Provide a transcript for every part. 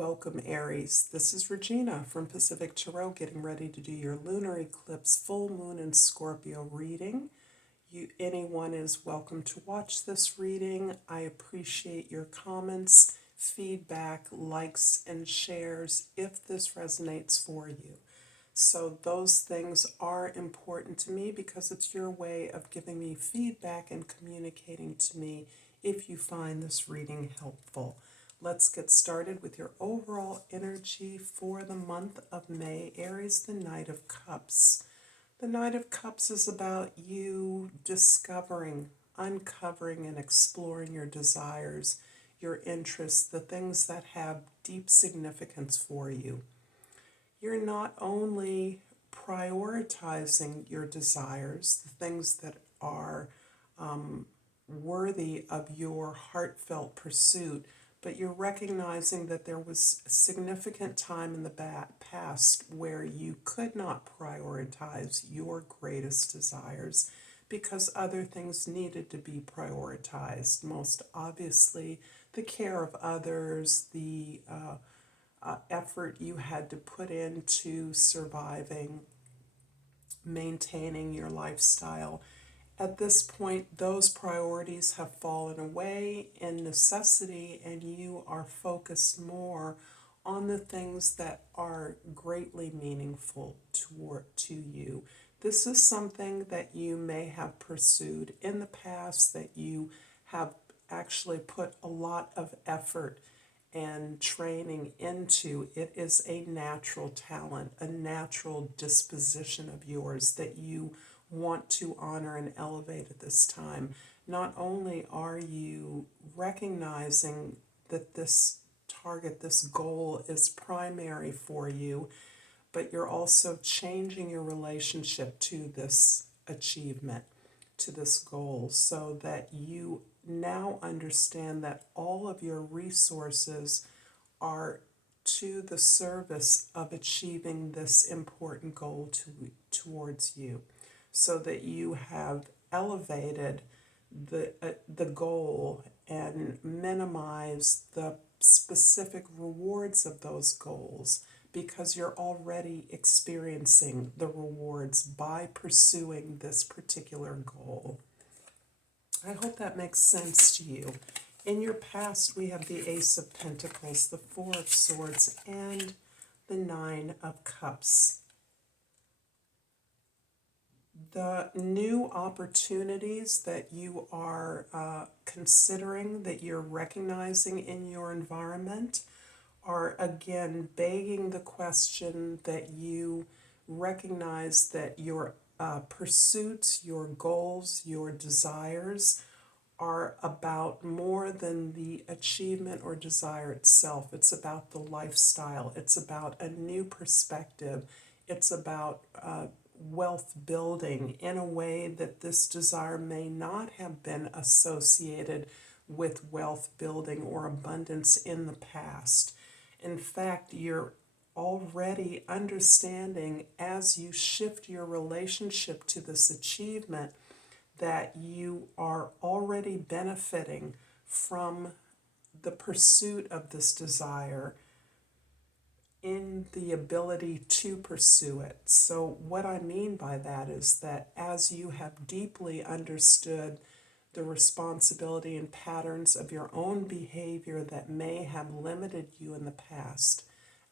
Welcome, Aries. This is Regina from Pacific Tarot, getting ready to do your Lunar Eclipse full moon in Scorpio reading. Anyone is welcome to watch this reading. I appreciate your comments, feedback, likes, and shares if this resonates for you. So those things are important to me because it's your way of giving me feedback and communicating to me if you find this reading helpful. Let's get started with your overall energy for the month of May. Aries, the Knight of Cups. The Knight of Cups is about you discovering, uncovering, and exploring your desires, your interests, the things that have deep significance for you. You're not only prioritizing your desires, the things that are worthy of your heartfelt pursuit, but you're recognizing that there was a significant time in the past where you could not prioritize your greatest desires because other things needed to be prioritized. Most obviously, the care of others, the effort you had to put into surviving, maintaining your lifestyle. At this point, those priorities have fallen away in necessity, and you are focused more on the things that are greatly meaningful to you. This is something that you may have pursued in the past, that you have actually put a lot of effort and training into. It is a natural talent, a natural disposition of yours that you want to honor and elevate at this time. Not only are you recognizing that this target, this goal is primary for you, but you're also changing your relationship to this achievement, to this goal, so that you now understand that all of your resources are to the service of achieving this important goal towards you, so that you have elevated the goal and minimized the specific rewards of those goals because you're already experiencing the rewards by pursuing this particular goal. I hope that makes sense to you. In your past, we have the Ace of Pentacles, the Four of Swords, and the Nine of Cups. The new opportunities that you are considering, that you're recognizing in your environment, are again begging the question that you recognize that your pursuits, your goals, your desires are about more than the achievement or desire itself. It's about the lifestyle. It's about a new perspective. It's about wealth building in a way that this desire may not have been associated with wealth building or abundance in the past. In fact, you're already understanding as you shift your relationship to this achievement that you are already benefiting from the pursuit of this desire in the ability to pursue it. So what I mean by that is that as you have deeply understood the responsibility and patterns of your own behavior that may have limited you in the past,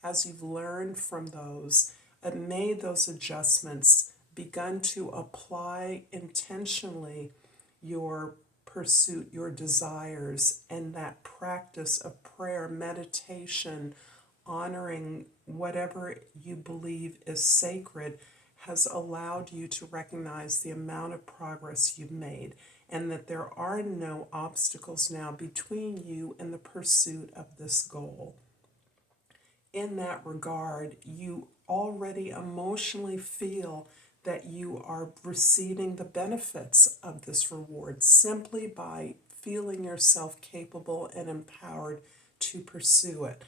as you've learned from those and made those adjustments, begun to apply intentionally your pursuit, your desires, and that practice of prayer, meditation, honoring whatever you believe is sacred, has allowed you to recognize the amount of progress you've made, and that there are no obstacles now between you and the pursuit of this goal. In that regard, you already emotionally feel that you are receiving the benefits of this reward simply by feeling yourself capable and empowered to pursue it.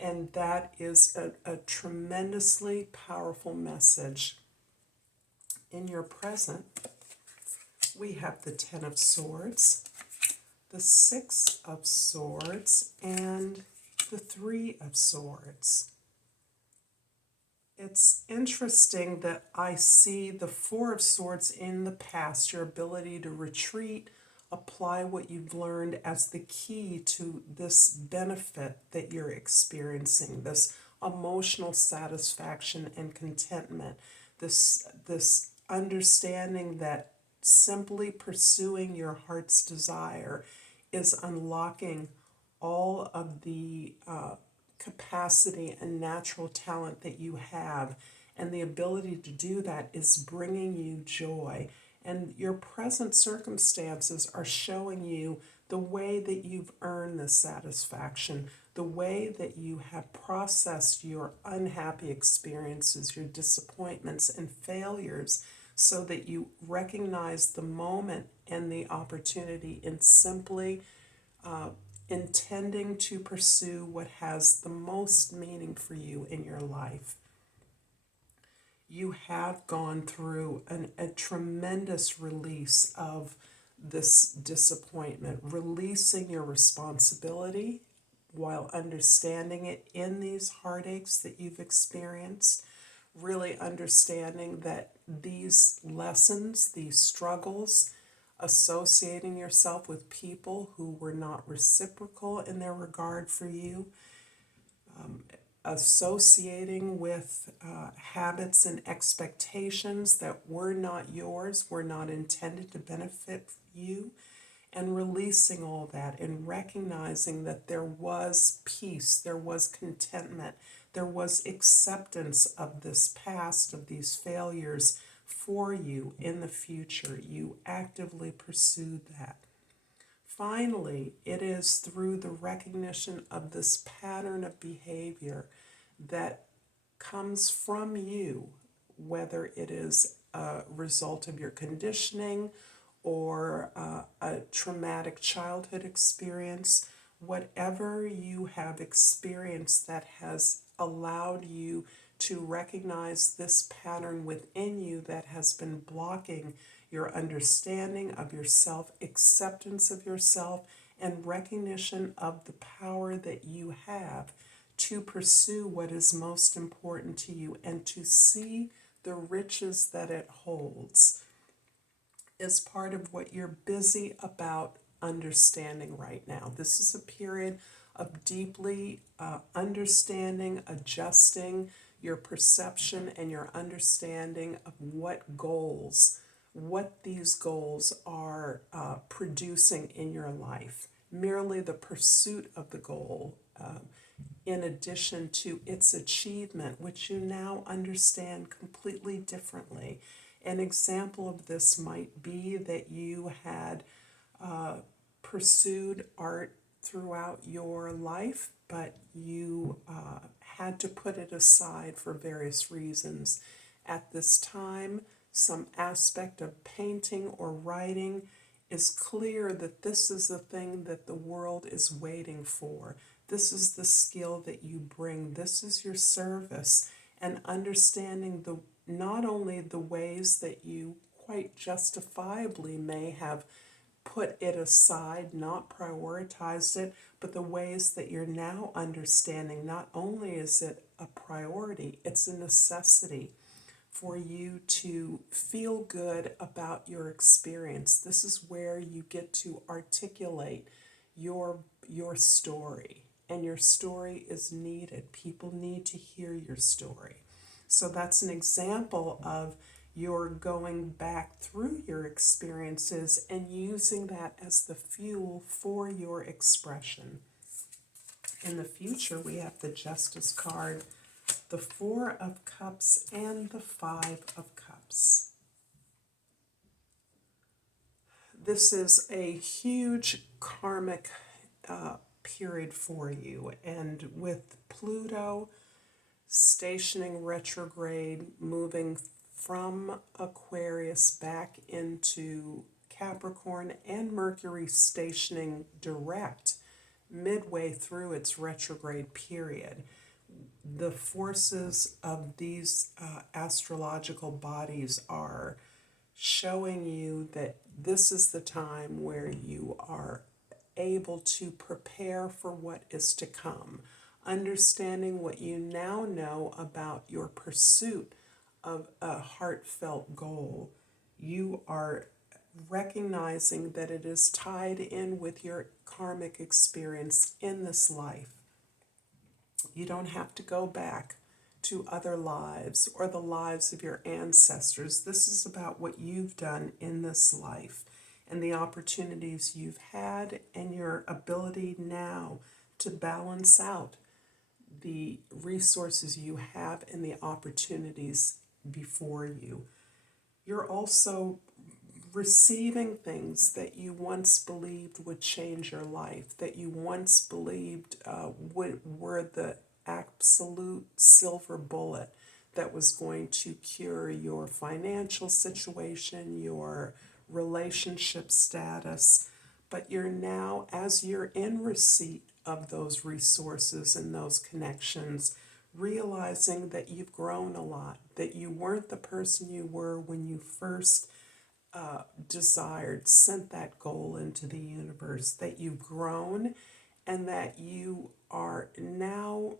And that is a tremendously powerful message. In your present, we have the Ten of Swords, the Six of Swords, and the the Three of Swords. It's interesting that I see the Four of Swords in the past, your ability to retreat, apply what you've learned as the key to this benefit that you're experiencing, this emotional satisfaction and contentment, this understanding that simply pursuing your heart's desire is unlocking all of the capacity and natural talent that you have. And the ability to do that is bringing you joy. And your present circumstances are showing you the way that you've earned this satisfaction, the way that you have processed your unhappy experiences, your disappointments and failures, so that you recognize the moment and the opportunity in simply intending to pursue what has the most meaning for you in your life. You have gone through a tremendous release of this disappointment, releasing your responsibility while understanding it in these heartaches that you've experienced, really understanding that these lessons, these struggles, associating yourself with people who were not reciprocal in their regard for you, associating with habits and expectations that were not yours, were not intended to benefit you, and releasing all that and recognizing that there was peace, there was contentment, there was acceptance of this past, of these failures for you in the future. You actively pursued that. Finally, it is through the recognition of this pattern of behavior that comes from you, whether it is a result of your conditioning or a traumatic childhood experience, whatever you have experienced that has allowed you to recognize this pattern within you that has been blocking your understanding of yourself, acceptance of yourself, and recognition of the power that you have to pursue what is most important to you and to see the riches that it holds is part of what you're busy about understanding right now. This is a period of deeply understanding, adjusting your perception and your understanding of what these goals are producing in your life. Merely the pursuit of the goal, in addition to its achievement, which you now understand completely differently. An example of this might be that you had pursued art throughout your life, but you had to put it aside for various reasons. At this time, some aspect of painting or writing is clear that this is the thing that the world is waiting for. This is the skill that you bring. This is your service. And understanding not only the ways that you quite justifiably may have put it aside, not prioritized it, but the ways that you're now understanding not only is it a priority, it's a necessity for you to feel good about your experience. This is where you get to articulate your story, and your story is needed. People need to hear your story. So that's an example of your going back through your experiences and using that as the fuel for your expression. In the future, we have the Justice card, the Four of Cups, and the Five of Cups. This is a huge karmic period for you, and with Pluto stationing retrograde, moving from Aquarius back into Capricorn, and Mercury stationing direct midway through its retrograde period, the forces of these astrological bodies are showing you that this is the time where you are able to prepare for what is to come. understanding what you now know about your pursuit of a heartfelt goal. You are recognizing that it is tied in with your karmic experience in this life. You don't have to go back to other lives or the lives of your ancestors. This is about what you've done in this life and the opportunities you've had and your ability now to balance out the resources you have and the opportunities before you. You're also receiving things that you once believed would change your life, that you once believed were the absolute silver bullet that was going to cure your financial situation, your relationship status. But you're now, as you're in receipt of those resources and those connections, realizing that you've grown a lot, that you weren't the person you were when you first sent that goal into the universe, that you've grown and that you are now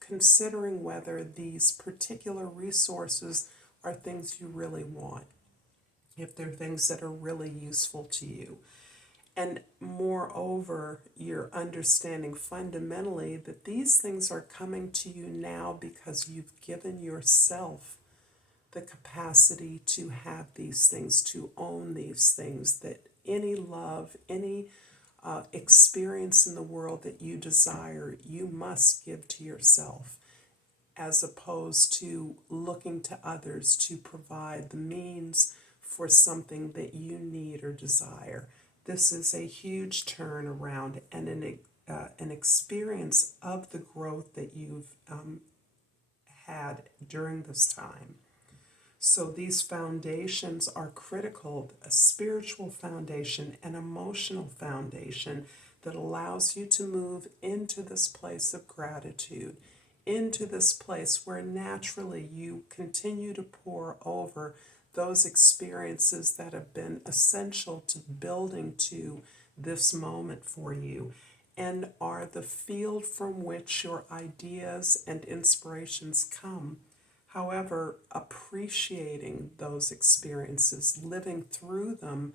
considering whether these particular resources are things you really want, if they're things that are really useful to you. And moreover, you're understanding fundamentally that these things are coming to you now because you've given yourself the capacity to have these things, to own these things, that any love, any experience in the world that you desire, you must give to yourself, as opposed to looking to others to provide the means for something that you need or desire. This is a huge turnaround and an experience of the growth that you've had during this time. So these foundations are critical, a spiritual foundation, an emotional foundation that allows you to move into this place of gratitude, into this place where naturally you continue to pour over those experiences that have been essential to building to this moment for you and are the field from which your ideas and inspirations come. However, appreciating those experiences, living through them,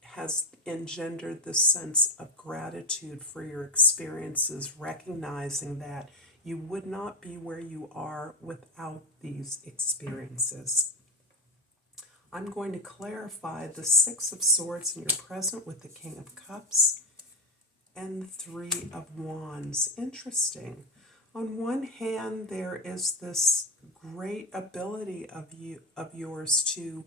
has engendered this sense of gratitude for your experiences, recognizing that you would not be where you are without these experiences. I'm going to clarify the Six of Swords in your present with the King of Cups and the Three of Wands. Interesting. On one hand, there is this great ability of yours to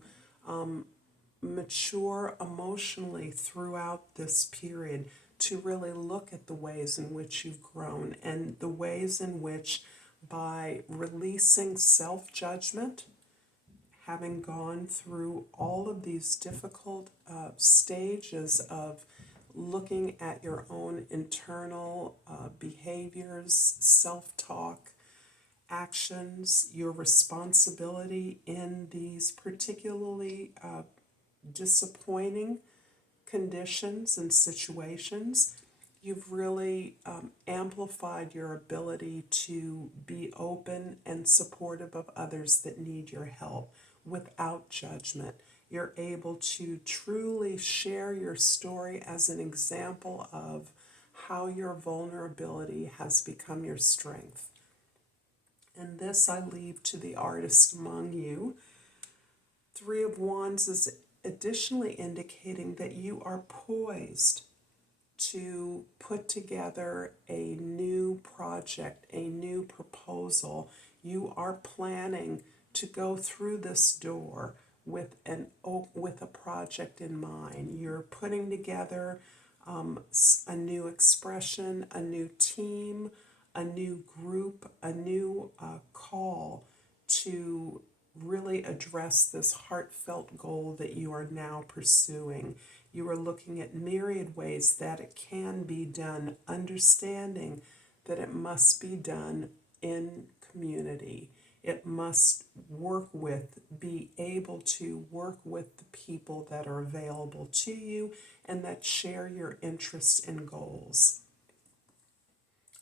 mature emotionally throughout this period, to really look at the ways in which you've grown and the ways in which, by releasing self-judgment, having gone through all of these difficult stages of looking at your own internal behaviors, self-talk, actions, your responsibility in these particularly disappointing conditions and situations, you've really amplified your ability to be open and supportive of others that need your help without judgment. You're able to truly share your story as an example of how your vulnerability has become your strength. And this I leave to the artist among you. Three of Wands is additionally indicating that you are poised to put together a new project, a new proposal. You are planning to go through this door with a project in mind. You're putting together a new expression, a new team, a new group, a new call to really address this heartfelt goal that you are now pursuing. You are looking at myriad ways that it can be done, understanding that it must be done in community. It must be able to work with the people that are available to you and that share your interests and goals.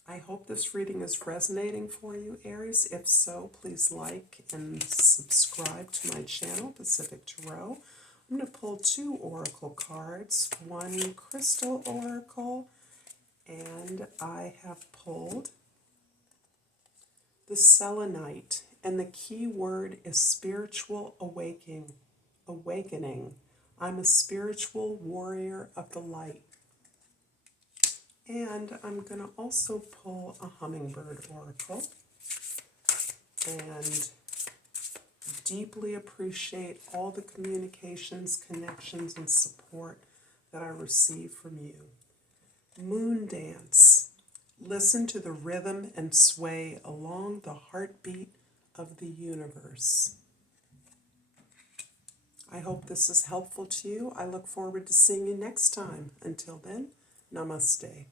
I hope this reading is resonating for you, Aries. If so, please like and subscribe to my channel, Pacific Tarot. I'm going to pull 2 oracle cards, 1 crystal oracle, and I have pulled the selenite, and the key word is spiritual awakening. I'm a spiritual warrior of the light. And I'm going to also pull a hummingbird oracle and deeply appreciate all the communications, connections, and support that I receive from you. Moon dance. Listen to the rhythm and sway along the heartbeat of the universe. I hope this is helpful to you. I look forward to seeing you next time. Until then, namaste.